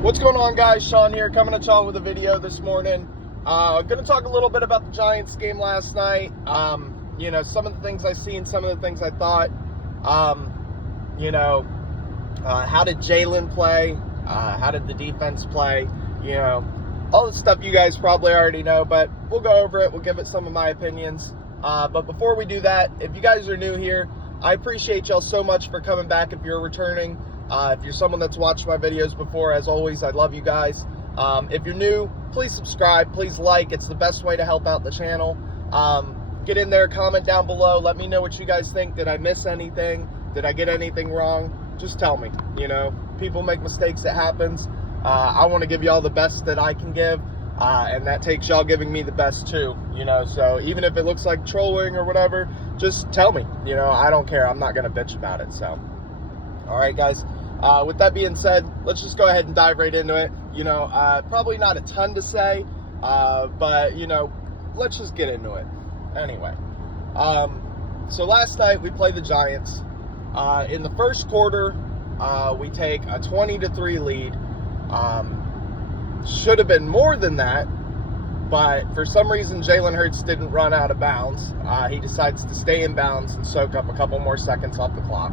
What's going on, guys? Sean here, coming at y'all with a video this morning. Gonna talk a little bit about the Giants game last night. Some of the things I seen, some of the things I thought. How did Jalen play? How did the defense play? All the stuff you guys probably already know, but we'll go over it. We'll give it some of my opinions. But before we do that, if you guys are new here, I appreciate y'all so much for coming back if you're returning. If you're someone that's watched my videos before, as always, I love you guys. If you're new, please subscribe, please like. It's the best way to help out the channel. Get in there, comment down below. Let me know what you guys think. Did I miss anything? Did I get anything wrong? Just tell me. People make mistakes. It happens. I want to give y'all the best that I can give, and that takes y'all giving me the best too. So even if it looks like trolling or whatever, just tell me. I don't care. I'm not going to bitch about it. So, all right, guys. With that being said, let's just go ahead and dive right into it. Probably not a ton to say, but, let's just get into it. Anyway, so last night we played the Giants. In the first quarter, we take a 20-3 lead. Should have been more than that, but for some reason Jalen Hurts didn't run out of bounds. He decides to stay in bounds and soak up a couple more seconds off the clock.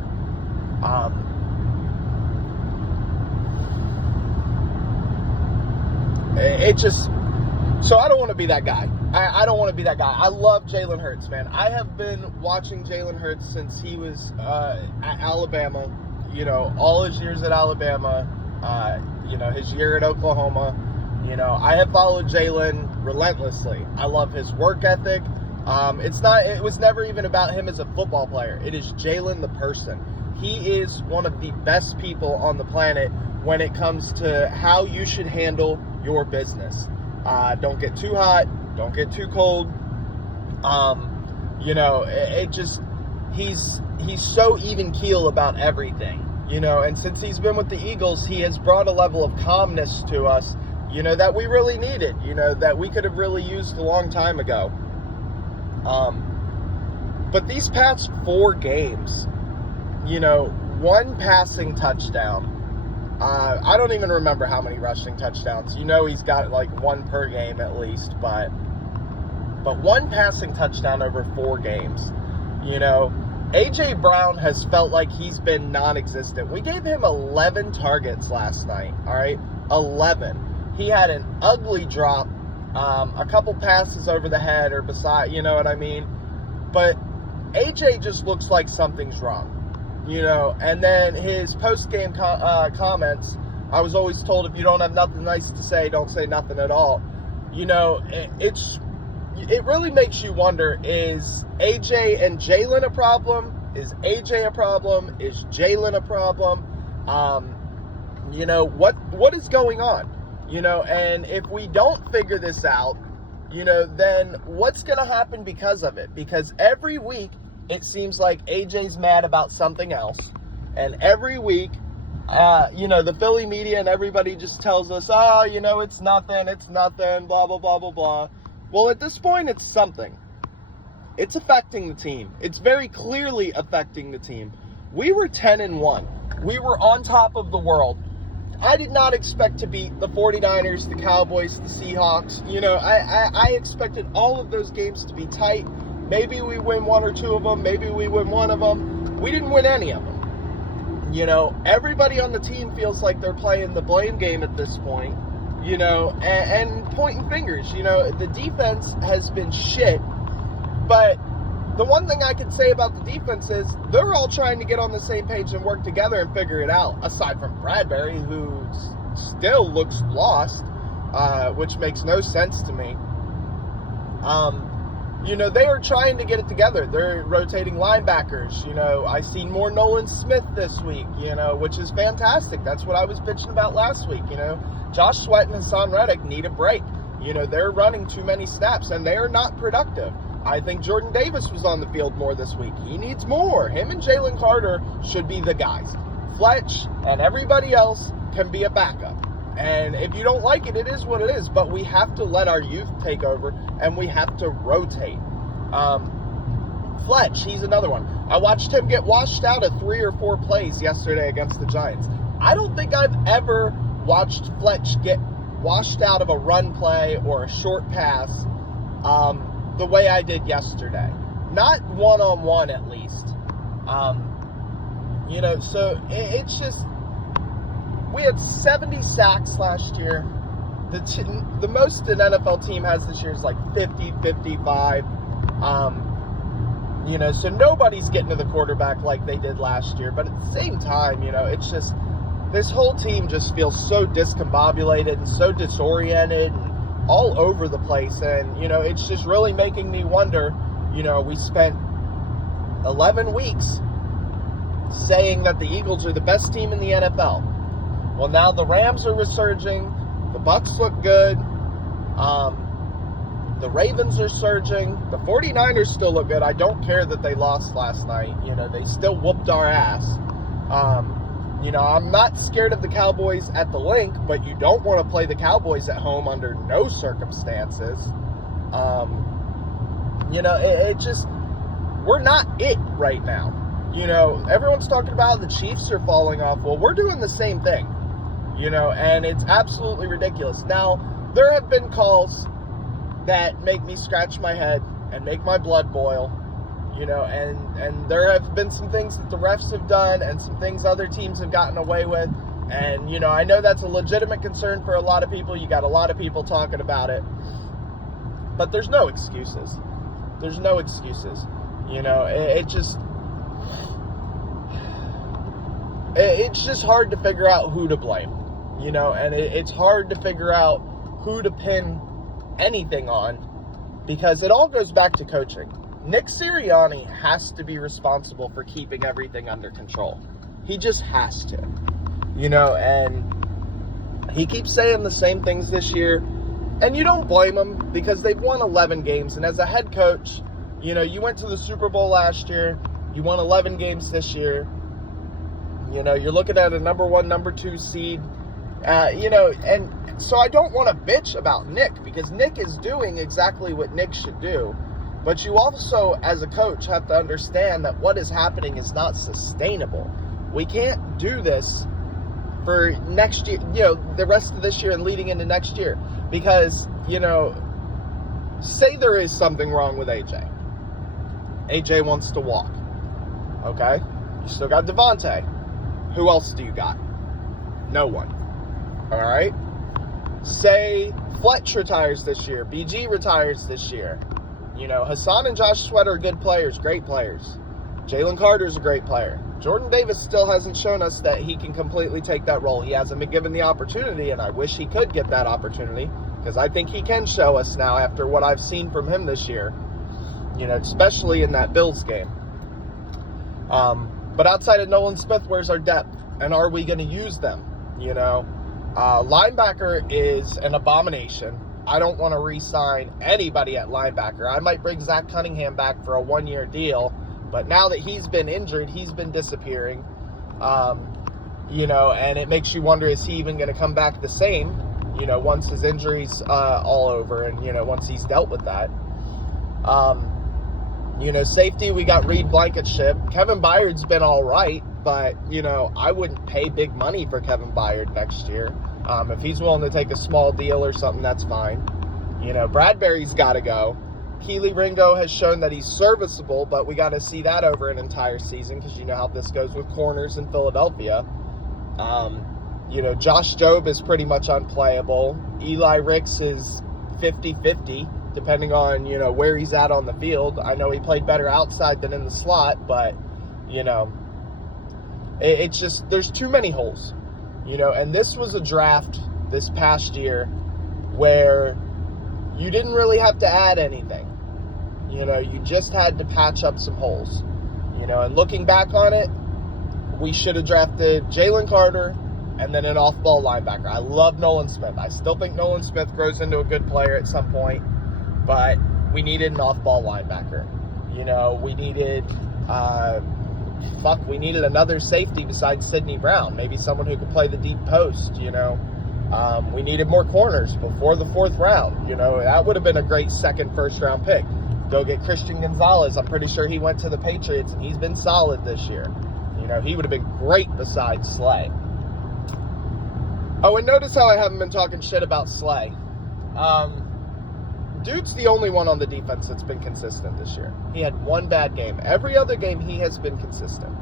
So I don't want to be that guy. I don't want to be that guy. I love Jalen Hurts, man. I have been watching Jalen Hurts since he was at Alabama, all his years at Alabama, his year at Oklahoma. I have followed Jalen relentlessly. I love his work ethic. It was never even about him as a football player. It is Jalen the person. He is one of the best people on the planet when it comes to how you should handle your business. Don't get too hot, don't get too cold. He's so even keel about everything, and since he's been with the Eagles, he has brought a level of calmness to us, that we really needed, that we could have really used a long time ago. But these past 4 games, one passing touchdown. I don't even remember how many rushing touchdowns. He's got like 1 per game at least, but 1 passing touchdown over 4 games. A.J. Brown has felt like he's been non-existent. We gave him 11 targets last night, all right? 11. He had an ugly drop, a couple passes over the head or beside, you know what I mean? But A.J. just looks like something's wrong. And then his post-game comments, I was always told, if you don't have nothing nice to say, don't say nothing at all. It really makes you wonder, is AJ and Jalen a problem? Is AJ a problem? Is Jalen a problem? What is going on? And if we don't figure this out, then what's going to happen because of it? Because every week, it seems like AJ's mad about something else. And every week, the Philly media and everybody just tells us, it's nothing, blah, blah, blah, blah, blah. Well, at this point, it's something. It's affecting the team. It's very clearly affecting the team. We were 10-1. We were on top of the world. I did not expect to beat the 49ers, the Cowboys, the Seahawks. I expected all of those games to be tight. Maybe we win 1 or 2 of them. Maybe we win 1 of them. We didn't win any of them. Everybody on the team feels like they're playing the blame game at this point, and pointing fingers. The defense has been shit. But the one thing I can say about the defense is they're all trying to get on the same page and work together and figure it out, aside from Bradbury, who still looks lost, which makes no sense to me. They are trying to get it together. They're rotating linebackers. I seen more Nolan Smith this week, which is fantastic. That's what I was bitching about last week, Josh Sweat and Hassan Reddick need a break. They're running too many snaps, and they are not productive. I think Jordan Davis was on the field more this week. He needs more. Him and Jalen Carter should be the guys. Fletch and everybody else can be a backup. And if you don't like it, it is what it is. But we have to let our youth take over, and we have to rotate. Fletch, he's another one. I watched him get washed out of 3 or 4 plays yesterday against the Giants. I don't think I've ever watched Fletch get washed out of a run play or a short pass the way I did yesterday. Not one-on-one, at least. So it's just, we had 70 sacks last year. The most an NFL team has this year is like 50, 55. So nobody's getting to the quarterback like they did last year. But at the same time, it's just, this whole team just feels so discombobulated and so disoriented and all over the place. And, it's just really making me wonder, we spent 11 weeks saying that the Eagles are the best team in the NFL. Well, now the Rams are resurging. The Bucs look good. The Ravens are surging. The 49ers still look good. I don't care that they lost last night. They still whooped our ass. I'm not scared of the Cowboys at the Link, but you don't want to play the Cowboys at home under no circumstances. It just, we're not it right now. Everyone's talking about the Chiefs are falling off. Well, we're doing the same thing, and it's absolutely ridiculous. Now, there have been calls that make me scratch my head and make my blood boil, and there have been some things that the refs have done and some things other teams have gotten away with. And, I know that's a legitimate concern for a lot of people. You got a lot of people talking about it. But there's no excuses. There's no excuses. It's just hard to figure out who to blame, and it's hard to figure out who to pin anything on, because it all goes back to coaching. Nick Sirianni has to be responsible for keeping everything under control. He just has to, and he keeps saying the same things this year, and you don't blame him because they've won 11 games, and as a head coach, you went to the Super Bowl last year, you won 11 games this year. You're looking at a number 1, number 2 seed, and so I don't want to bitch about Nick, because Nick is doing exactly what Nick should do. But you also, as a coach, have to understand that what is happening is not sustainable. We can't do this for next year, the rest of this year and leading into next year. Because, say there is something wrong with AJ. AJ wants to walk. Okay? You still got Devontae. Who else do you got? No one. All right? Say Fletch retires this year. BG retires this year. Hassan and Josh Sweat are good players, great players. Jalen Carter's a great player. Jordan Davis still hasn't shown us that he can completely take that role. He hasn't been given the opportunity, and I wish he could get that opportunity, because I think he can show us now after what I've seen from him this year, especially in that Bills game. But outside of Nolan Smith, where's our depth? And are we going to use them? Linebacker is an abomination. I don't want to re-sign anybody at linebacker. I might bring Zach Cunningham back for a 1-year deal, but now that he's been injured, he's been disappearing. And it makes you wonder, is he even going to come back the same, once his injury's all over and, once he's dealt with that. Safety, we got Reed Blankenship. Kevin Byard's been all right, but, I wouldn't pay big money for Kevin Byard next year. If he's willing to take a small deal or something, that's fine. Bradbury's got to go. Keely Ringo has shown that he's serviceable, but we got to see that over an entire season, because you know how this goes with corners in Philadelphia. Josh Jobe is pretty much unplayable. Eli Ricks is 50-50, depending on, where he's at on the field. I know he played better outside than in the slot, but, it's just, there's too many holes. And this was a draft this past year where you didn't really have to add anything. You just had to patch up some holes. And looking back on it, we should have drafted Jalen Carter and then an off-ball linebacker. I love Nolan Smith. I still think Nolan Smith grows into a good player at some point, but we needed an off-ball linebacker. We needed... we needed another safety besides Sidney Brown. Maybe someone who could play the deep post, We needed more corners before the 4th round. That would have been a great first round pick. Go get Christian Gonzalez. I'm pretty sure he went to the Patriots, and he's been solid this year. He would have been great beside Slay. Oh, and notice how I haven't been talking shit about Slay. Dude's the only one on the defense that's been consistent this year. He had one bad game. Every other game, he has been consistent.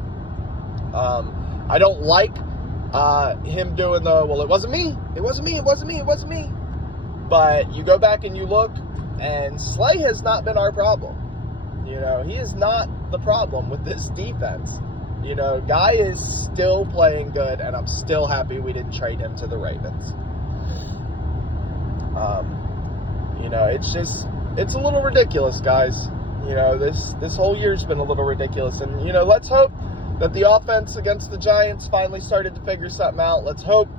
I don't like him doing the, well, it wasn't me. It wasn't me. It wasn't me. It wasn't me. But you go back and you look, and Slay has not been our problem. You know, he is not the problem with this defense. You know, guy is still playing good, and I'm still happy we didn't trade him to the Ravens. You know, it's a little ridiculous, guys. You know, this whole year's been a little ridiculous. And, you know, let's hope that the offense against the Giants finally started to figure something out. Let's hope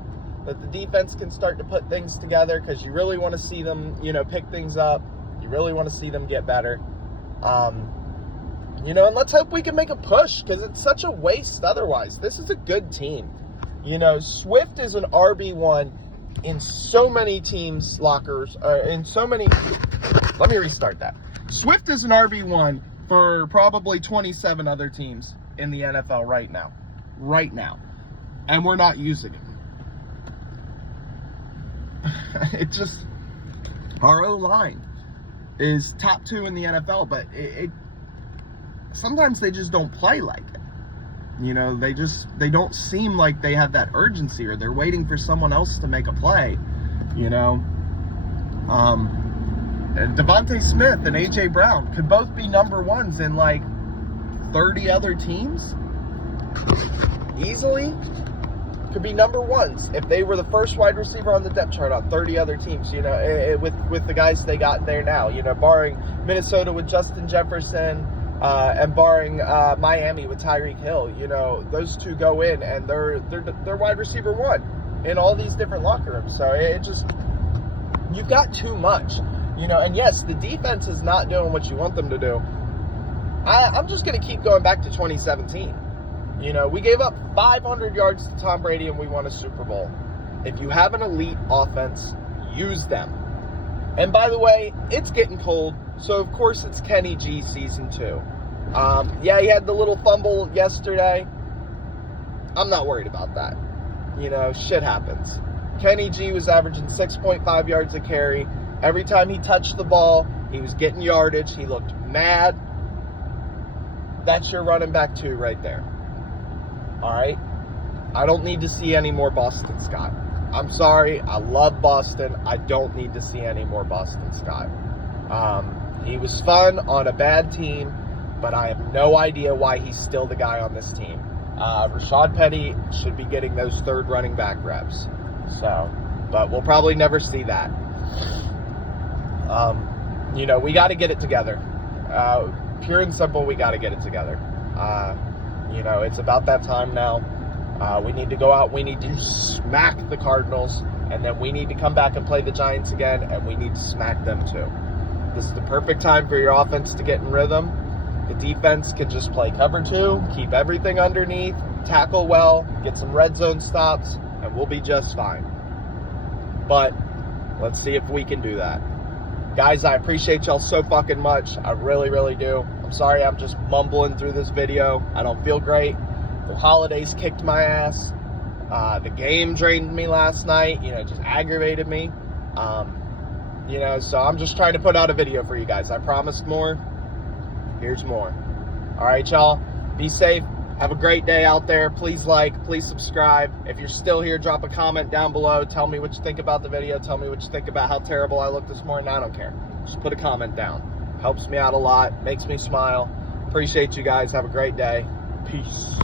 that the defense can start to put things together, because you really want to see them, you know, pick things up. You really want to see them get better. You know, and let's hope we can make a push, because it's such a waste otherwise. This is a good team. You know, Swift is an RB1 in so many teams' lockers, in so many, let me restart that. Swift is an RB1 for probably 27 other teams in the NFL right now. Right now. And we're not using him. It just, our O-line is top 2 in the NFL, but it sometimes they just don't play like it. You know, they don't seem like they have that urgency, or they're waiting for someone else to make a play, you know. Devontae Smith and A.J. Brown could both be number ones in like 30 other teams. Easily could be number ones if they were the first wide receiver on the depth chart on 30 other teams, you know, with the guys they got there now, you know, barring Minnesota with Justin Jefferson, and barring Miami with Tyreek Hill. You know, those two go in, and they're wide receiver 1 in all these different locker rooms. So it just, you've got too much, you know. And yes, the defense is not doing what you want them to do. I'm just going to keep going back to 2017. You know, we gave up 500 yards to Tom Brady and we won a Super Bowl. If you have an elite offense, use them. And by the way, it's getting cold, so of course it's Kenny G season 2. Yeah, he had the little fumble yesterday. I'm not worried about that. You know, shit happens. Kenny G was averaging 6.5 yards a carry. Every time he touched the ball, he was getting yardage. He looked mad. That's your running back 2 right there. All right? I don't need to see any more Boston Scott. I'm sorry. I love Boston. I don't need to see any more Boston Scott. He was fun on a bad team, but I have no idea why he's still the guy on this team. Rashad Penny should be getting those third running back reps. So, but we'll probably never see that. You know, we got to get it together. Pure and simple, we got to get it together. You know, it's about that time now. We need to go out, we need to smack the Cardinals, and then we need to come back and play the Giants again, and we need to smack them too. This is the perfect time for your offense to get in rhythm. The defense can just play cover 2, keep everything underneath, tackle well, get some red zone stops, and we'll be just fine. But let's see if we can do that. Guys, I appreciate y'all so fucking much. I really, really do. I'm sorry I'm just mumbling through this video. I don't feel great. The holidays kicked my ass. The game drained me last night. You know, just aggravated me. You know, so I'm just trying to put out a video for you guys. I promised more. Here's more. All right, y'all. Be safe. Have a great day out there. Please like, please subscribe. If you're still here, drop a comment down below. Tell me what you think about the video. Tell me what you think about how terrible I looked this morning. I don't care. Just put a comment down. Helps me out a lot. Makes me smile. Appreciate you guys. Have a great day. Peace.